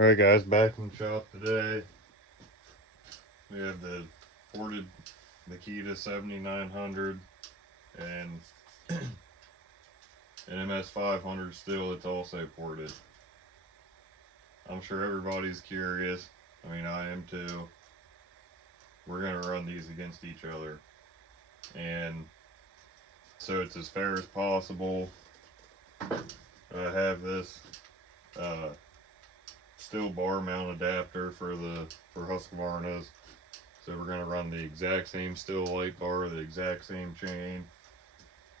Alright guys, back in the shop today. We have the ported Makita 7900 and an MS500 Stihl. It's also ported. I'm sure everybody's curious. I mean, I am too. We're going to run these against each other. And so it's as fair as possible. I have this Stihl bar mount adapter for Husqvarna's. So we're going to run the exact same Stihl light bar, the exact same chain,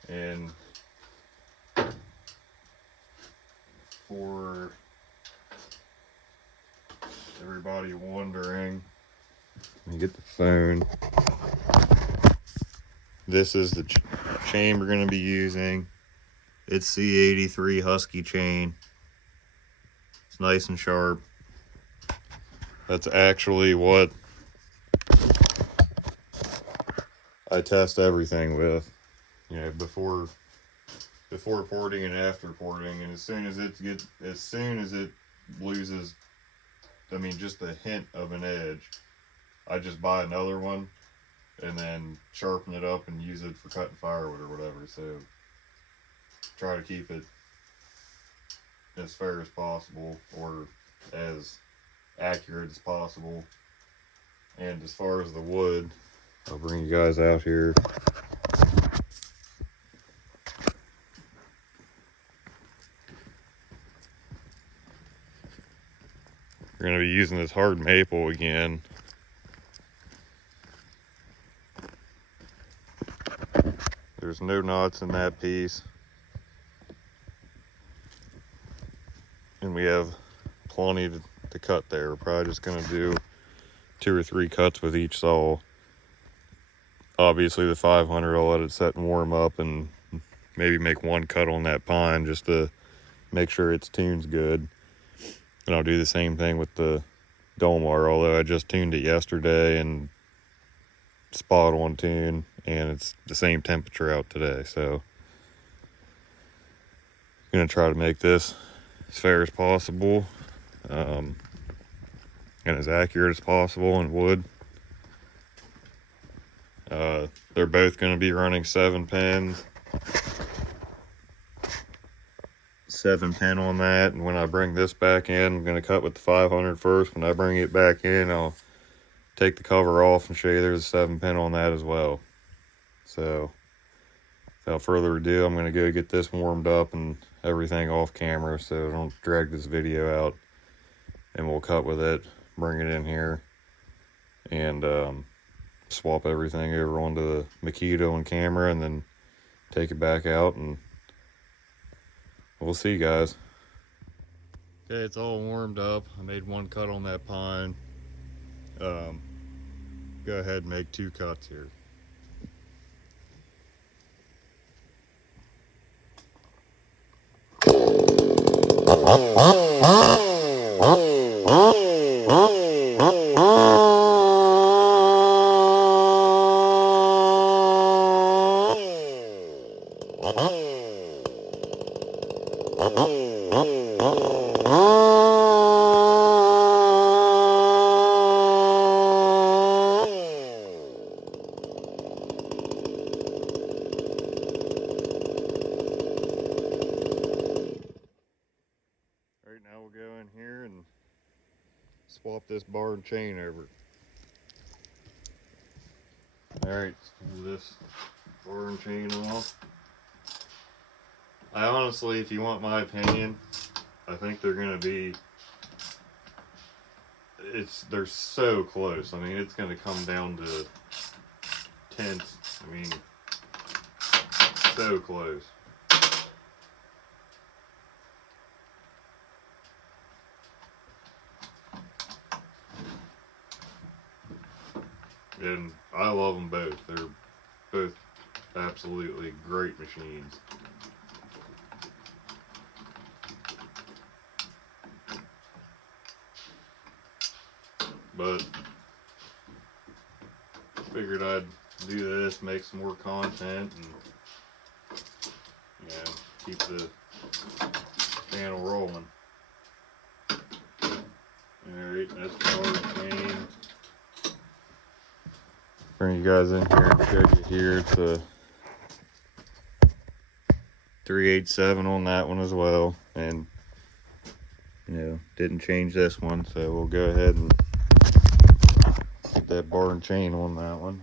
and for everybody wondering, let me get the phone. This is the chain we're going to be using. It's C83 Husky chain. It's nice and sharp. That's actually what I test everything with, you know, before porting and after porting. And as soon as it loses, I mean, just a hint of an edge, I just buy another one and then sharpen it up and use it for cutting firewood or whatever. So try to keep it as fair as possible, or as accurate as possible. And as far as the wood, I'll bring you guys out here. We're going to be using this hard maple again. There's no knots in that piece. And we have plenty to cut there. We're probably just going to do 2 or 3 cuts with each saw. Obviously the 500, I'll let it set and warm up and maybe make 1 cut on that pine just to make sure its tune's good. And I'll do the same thing with the Domar, although I just tuned it yesterday and spot on tune, and it's the same temperature out today. So I'm going to try to make this as fair as possible, and as accurate as possible in wood. They're both going to be running 7-pin on that. And when I bring this back in, I'm going to cut with the 500 first. When I bring it back in, I'll take the cover off and show you there's a 7-pin on that as well. So without further ado, I'm going to go get this warmed up and everything off camera so I don't drag this video out, and we'll cut with it, bring it in here, and swap everything over onto the Makita on camera, and then take it back out, and we'll see you guys. Okay, it's all warmed up. I made 1 cut on that pine. Go ahead and make 2 cuts here. Right now we'll go in here and swap this bar and chain over. Alright, let's pull this bar and chain off. I honestly, if you want my opinion, I think they're going to be, they're so close. I mean, it's going to come down to tenths. I mean, so close. And I love them both. They're both absolutely great machines. But figured I'd do this, make some more content, and you know, keep the channel rolling. Alright, that's the hard chain. Bring you guys in here and show you here. It's a 387 on that one as well. And, you know, didn't change this one. So we'll go ahead and get that bar and chain on that one.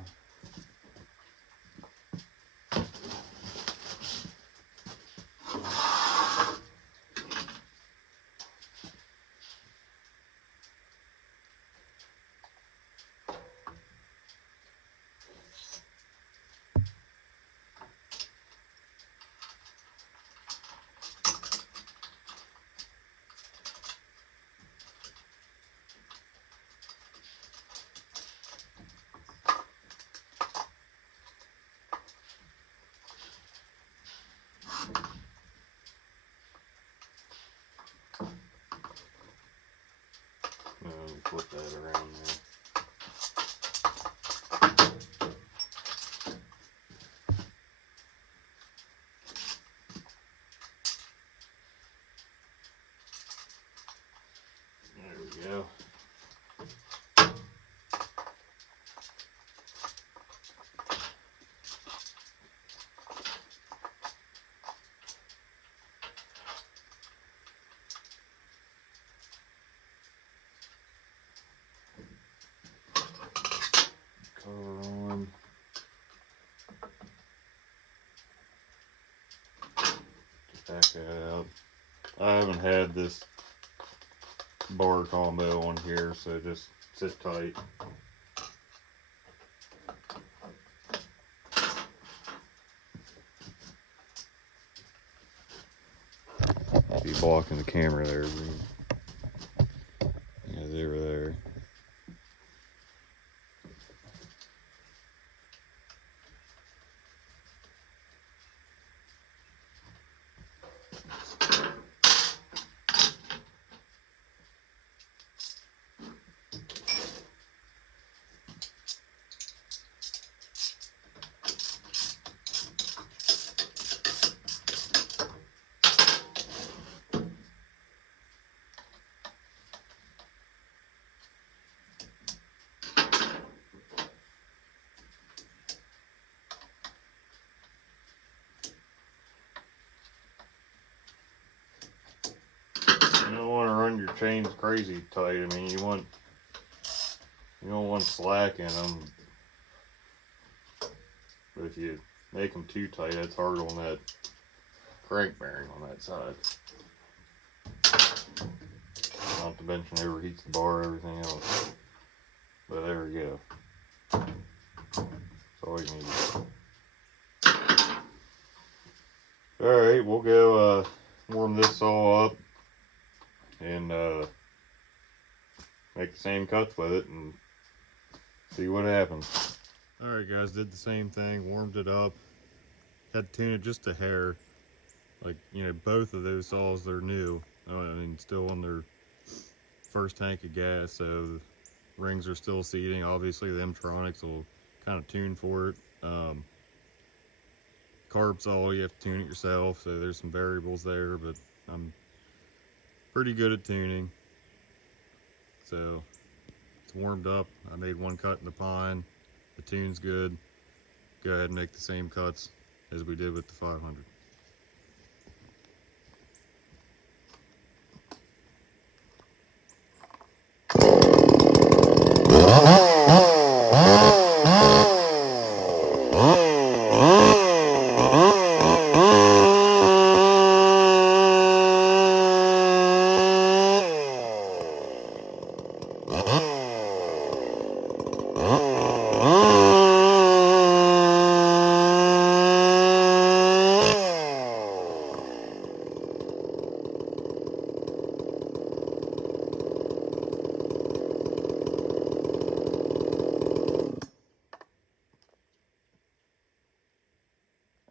Flip that around there. There we go. Cover on. Just back that out. I haven't had this bar combo on here, so just sit tight. Be blocking the camera there. Yeah, they were there. You don't want to run your chains crazy tight. I mean, you don't want slack in them. But if you make them too tight, that's hard on that crank bearing on that side. Not to mention overheats the bar, everything else. But there we go. That's all you need. Alright, we'll go warm this all up and make the same cuts with it and see what happens. Alright guys, did the same thing, warmed it up, had to tune it just a hair. Like, you know, both of those saws, they're new. I mean, still on their first tank of gas, so the rings are still seating. Obviously the M-tronics will kind of tune for it. Carb saw, you have to tune it yourself, so there's some variables there, but I'm pretty good at tuning. So it's warmed up. I made one cut in the pine. The tune's good. Go ahead and make the same cuts as we did with the 500.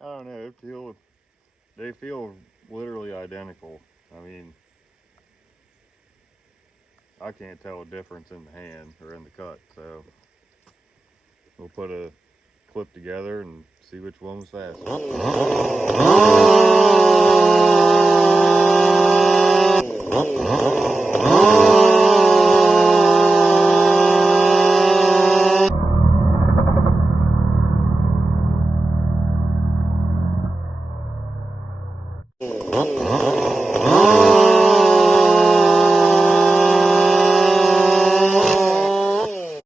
I don't know, they feel literally identical. I mean, I can't tell a difference in the hand or in the cut, so we'll put a clip together and see which one was faster.